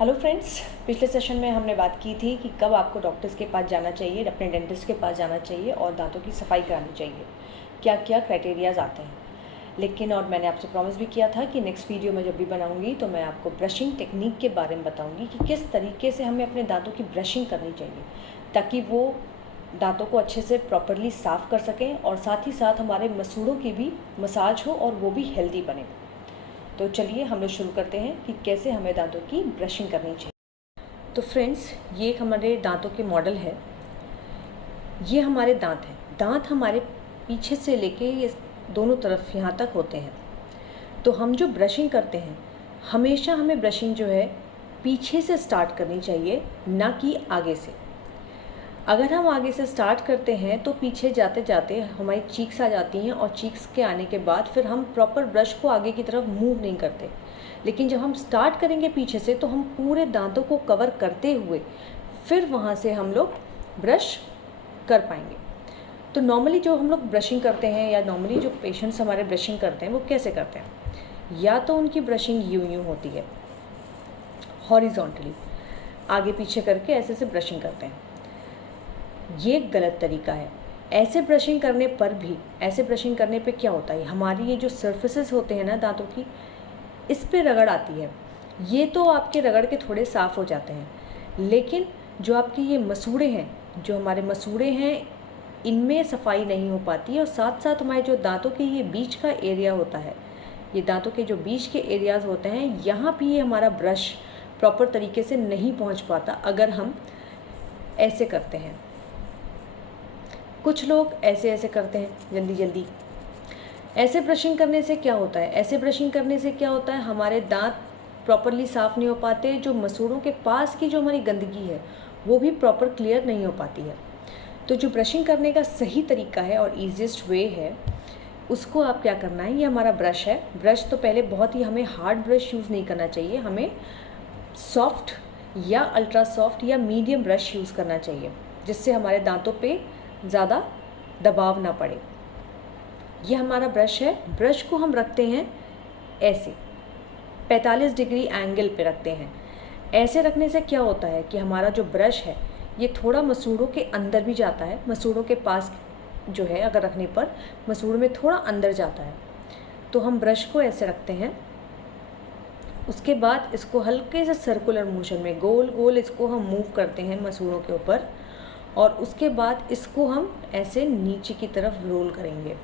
Hello friends, पिछले session में हमने बात की थी कि कब आपको डॉक्टर्स के पास जाना चाहिए, अपने डेंटिस्ट के पास जाना चाहिए और दांतों की सफाई करानी चाहिए, क्या क्या क्राइटेरियाज आते हैं। लेकिन और मैंने आपसे प्रॉमिस भी किया था कि नेक्स्ट वीडियो में जब भी बनाऊंगी तो मैं आपको ब्रशिंग टेक्निक के बारे में बताऊंगी कि किस तरीके से हमें अपने दांतों की ब्रशिंग करनी चाहिए ताकि वो दांतों को अच्छे से प्रॉपरली साफ़ कर सकें और साथ ही साथ हमारे मसूड़ों की भी मसाज हो और वो भी हेल्दी बने। तो चलिए हम लोग शुरू करते हैं कि कैसे हमें दांतों की ब्रशिंग करनी चाहिए। तो फ्रेंड्स, ये एक हमारे दांतों के मॉडल है। ये हमारे दांत हैं। दांत हमारे पीछे से लेके ये दोनों तरफ यहाँ तक होते हैं। तो हम जो ब्रशिंग करते हैं, हमेशा हमें ब्रशिंग जो है पीछे से स्टार्ट करनी चाहिए, ना कि आगे से। अगर हम आगे से स्टार्ट करते हैं तो पीछे जाते जाते हमारी चीक्स आ जाती हैं और चीक्स के आने के बाद फिर हम प्रॉपर ब्रश को आगे की तरफ मूव नहीं करते। लेकिन जब हम स्टार्ट करेंगे पीछे से तो हम पूरे दांतों को कवर करते हुए फिर वहाँ से हम लोग ब्रश कर पाएंगे। तो नॉर्मली जो हम लोग ब्रशिंग करते हैं या नॉर्मली जो पेशेंट्स हमारे ब्रशिंग करते हैं वो कैसे करते हैं, या तो उनकी ब्रशिंग यूं होती है हॉरिजॉन्टली, आगे पीछे करके ऐसे से ब्रशिंग करते हैं। ये गलत तरीका है। ऐसे ब्रशिंग करने पर भी, ऐसे ब्रशिंग करने पे क्या होता है, हमारी ये जो सर्फेसेस होते हैं ना दांतों की, इस पे रगड़ आती है। ये तो आपके रगड़ के थोड़े साफ़ हो जाते हैं, लेकिन जो आपके ये मसूड़े हैं, जो हमारे मसूड़े हैं, इनमें सफाई नहीं हो पाती है। और साथ साथ हमारे जो दांतों के ये बीच का एरिया होता है, ये दांतों के जो बीच के एरियाज़ होते हैं, यहाँ भी ये हमारा ब्रश प्रॉपर तरीके से नहीं पहुँच पाता अगर हम ऐसे करते हैं। कुछ लोग ऐसे ऐसे करते हैं जल्दी जल्दी। ऐसे ब्रशिंग करने से क्या होता है, ऐसे ब्रशिंग करने से क्या होता है, हमारे दांत प्रॉपरली साफ़ नहीं हो पाते। जो मसूड़ों के पास की जो हमारी गंदगी है वो भी प्रॉपर क्लियर नहीं हो पाती है। तो जो ब्रशिंग करने का सही तरीका है और ईजिएस्ट वे है, उसको आप क्या करना है, ये हमारा ब्रश है। ब्रश तो पहले बहुत ही हमें हार्ड ब्रश यूज़ नहीं करना चाहिए, हमें सॉफ्ट या अल्ट्रा सॉफ्ट या मीडियम ब्रश यूज़ करना चाहिए, जिससे हमारे दांतों पे ज़्यादा दबाव ना पड़े। ये हमारा ब्रश है। ब्रश को हम रखते हैं ऐसे 45 डिग्री एंगल पे रखते हैं। ऐसे रखने से क्या होता है कि हमारा जो ब्रश है ये थोड़ा मसूड़ों के अंदर भी जाता है। मसूड़ों के पास जो है अगर रखने पर मसूड़ में थोड़ा अंदर जाता है। तो हम ब्रश को ऐसे रखते हैं, उसके बाद इसको हल्के से सर्कुलर मोशन में गोल गोल इसको हम मूव करते हैं मसूड़ों के ऊपर, और उसके बाद इसको हम ऐसे नीचे की तरफ रोल करेंगे।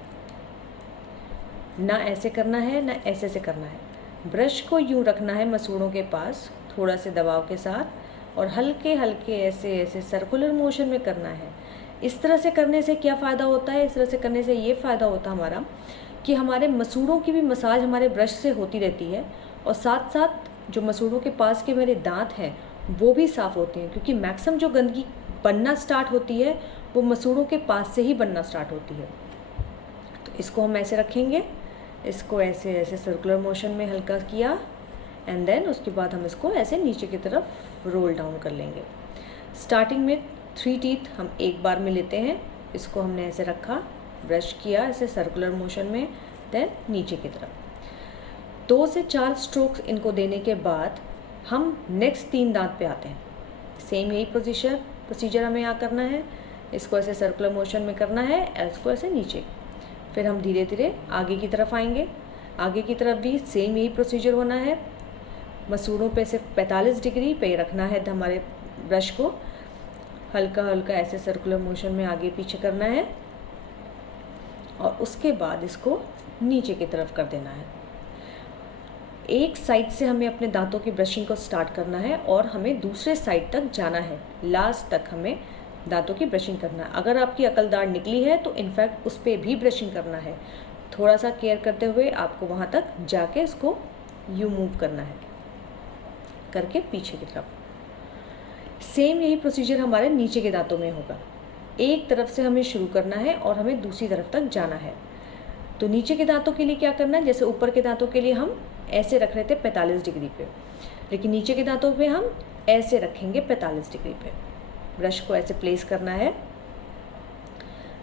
ना ऐसे करना है ना ऐसे से करना है। ब्रश को यूँ रखना है मसूड़ों के पास थोड़ा से दबाव के साथ, और हल्के हल्के ऐसे ऐसे सर्कुलर मोशन में करना है। इस तरह से करने से क्या फ़ायदा होता है, इस तरह से करने से ये फ़ायदा होता है हमारा कि हमारे मसूड़ों की भी मसाज हमारे ब्रश से होती रहती है, और साथ साथ जो मसूड़ों के पास के मेरे दांत हैं वो भी साफ़ होते हैं, क्योंकि मैक्सिमम जो गंदगी बनना स्टार्ट होती है वो मसूड़ों के पास से ही बनना स्टार्ट होती है। तो इसको हम ऐसे रखेंगे, इसको ऐसे ऐसे सर्कुलर मोशन में हल्का किया, एंड देन उसके बाद हम इसको ऐसे नीचे की तरफ रोल डाउन कर लेंगे। स्टार्टिंग में 3 टीथ हम एक बार में लेते हैं। इसको हमने ऐसे रखा, ब्रश किया ऐसे सर्कुलर मोशन में, देन नीचे की तरफ 2 से 4 स्ट्रोक्स इनको देने के बाद हम नेक्स्ट 3 दांत पे आते हैं। सेम यही प्रोसीजर हमें यहाँ करना है। इसको ऐसे सर्कुलर मोशन में करना है, इसको ऐसे नीचे, फिर हम धीरे धीरे आगे की तरफ आएंगे। आगे की तरफ भी सेम यही प्रोसीजर होना है। मसूड़ों पे सिर्फ 45 डिग्री पे रखना है हमारे ब्रश को, हल्का हल्का ऐसे सर्कुलर मोशन में आगे पीछे करना है, और उसके बाद इसको नीचे की तरफ कर देना है। एक साइड से हमें अपने दांतों की ब्रशिंग को स्टार्ट करना है और हमें दूसरे साइड तक जाना है, लास्ट तक हमें दांतों की ब्रशिंग करना है। अगर आपकी अकलदाढ़ निकली है तो इनफैक्ट उस पर भी ब्रशिंग करना है। थोड़ा सा केयर करते हुए आपको वहाँ तक जाके इसको यूँ मूव करना है करके पीछे की तरफ। सेम यही प्रोसीजर हमारे नीचे के दांतों में होगा। एक तरफ से हमें शुरू करना है और हमें दूसरी तरफ तक जाना है। तो नीचे के दांतों के लिए क्या करना है, जैसे ऊपर के दांतों के लिए हम ऐसे रख रहे थे 45 डिग्री पे, लेकिन नीचे के दांतों पे हम ऐसे रखेंगे 45 डिग्री पे। ब्रश को ऐसे प्लेस करना है,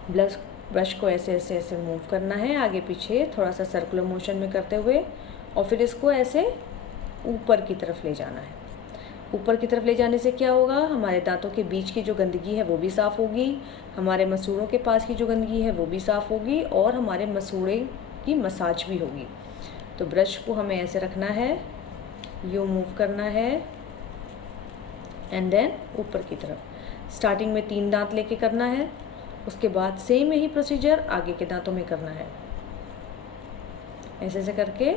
ब्रश को ऐसे ऐसे ऐसे मूव करना है आगे पीछे थोड़ा सा सर्कुलर मोशन में करते हुए, और फिर इसको ऐसे ऊपर की तरफ ले जाना है। ऊपर की तरफ ले जाने से क्या होगा, हमारे दांतों के बीच की जो गंदगी है वो भी साफ़ होगी, हमारे मसूड़ों के पास की जो गंदगी है वो भी साफ़ होगी और हमारे मसूड़े की मसाज भी होगी। तो ब्रश को हमें ऐसे रखना है, यूँ मूव करना है एंड देन ऊपर की तरफ। स्टार्टिंग में 3 दांत लेके करना है, उसके बाद सेम यही प्रोसीजर आगे के दांतों में करना है, ऐसे ऐसे करके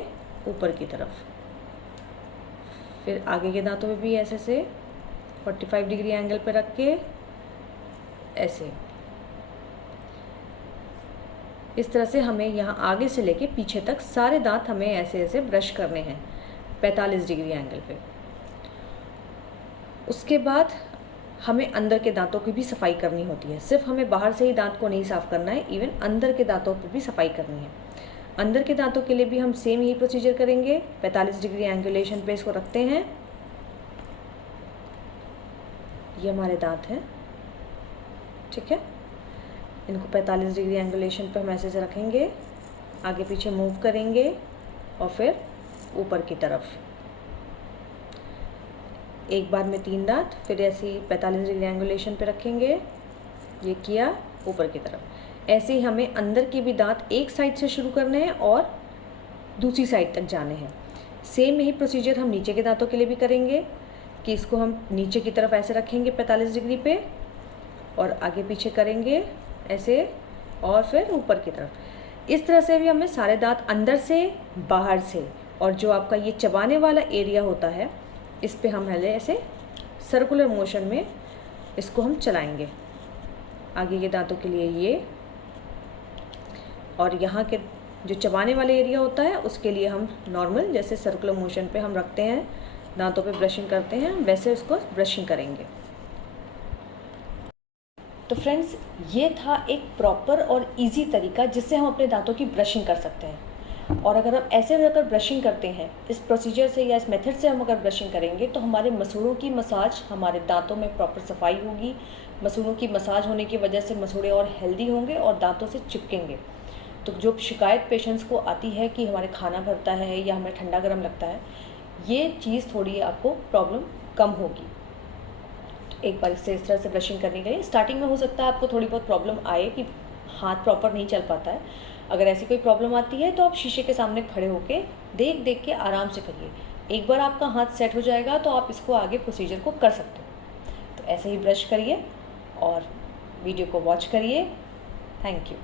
ऊपर की तरफ। फिर आगे के दांतों में भी ऐसे से 45 डिग्री एंगल पे रख के ऐसे। इस तरह से हमें यहाँ आगे से लेके पीछे तक सारे दांत हमें ऐसे ऐसे ब्रश करने हैं 45 डिग्री एंगल पे। उसके बाद हमें अंदर के दांतों की भी सफाई करनी होती है। सिर्फ हमें बाहर से ही दांत को नहीं साफ़ करना है, इवन अंदर के दांतों पर भी सफाई करनी है। अंदर के दांतों के लिए भी हम सेम ही प्रोसीजर करेंगे। 45 डिग्री एंगुलेशन पे इसको रखते हैं। ये हमारे दांत हैं, ठीक है। इनको 45 डिग्री एंगुलेशन पे हम ऐसे से रखेंगे, आगे पीछे मूव करेंगे और फिर ऊपर की तरफ। एक बार में 3 दांत, फिर ऐसे ही 45 डिग्री एंगुलेशन पे रखेंगे, ये किया ऊपर की तरफ। ऐसे ही हमें अंदर के भी दांत एक साइड से शुरू करने हैं और दूसरी साइड तक जाने हैं। सेम यही प्रोसीजर हम नीचे के दांतों के लिए भी करेंगे कि इसको हम नीचे की तरफ ऐसे रखेंगे 45 डिग्री पे और आगे पीछे करेंगे ऐसे और फिर ऊपर की तरफ। इस तरह से भी हमें सारे दांत अंदर से बाहर से, और जो आपका ये चबाने वाला एरिया होता है इस पे हम पहले ऐसे सर्कुलर मोशन में इसको हम चलाएंगे। आगे के दांतों के लिए ये, और यहाँ के जो चबाने वाले एरिया होता है उसके लिए हम नॉर्मल जैसे सर्कुलर मोशन पे हम रखते हैं, दांतों पे ब्रशिंग करते हैं, वैसे उसको ब्रशिंग करेंगे। तो फ्रेंड्स, ये था एक प्रॉपर और इजी तरीका जिससे हम अपने दांतों की ब्रशिंग कर सकते हैं। और अगर हम ऐसे अगर ब्रशिंग करते हैं इस प्रोसीजर से या इस मेथड से हम अगर ब्रशिंग करेंगे तो हमारे मसूड़ों की मसाज, हमारे दांतों में प्रॉपर सफाई होगी। मसूड़ों की मसाज होने की वजह से मसूड़े और हेल्दी होंगे और दांतों से चिपकेंगे। तो जो शिकायत पेशेंट्स को आती है कि हमारे खाना भरता है या हमें ठंडा गर्म लगता है, ये चीज़ थोड़ी आपको प्रॉब्लम कम होगी। एक बार इससे इस तरह से ब्रशिंग करनी चाहिए। स्टार्टिंग में हो सकता है आपको थोड़ी बहुत प्रॉब्लम आए कि हाथ प्रॉपर नहीं चल पाता है। अगर ऐसी कोई प्रॉब्लम आती है तो आप शीशे के सामने खड़े होके देख देख के आराम से करिए। एक बार आपका हाथ सेट हो जाएगा तो आप इसको आगे प्रोसीजर को कर सकते हो। तो ऐसे ही ब्रश करिए और वीडियो को वॉच करिए। Thank you.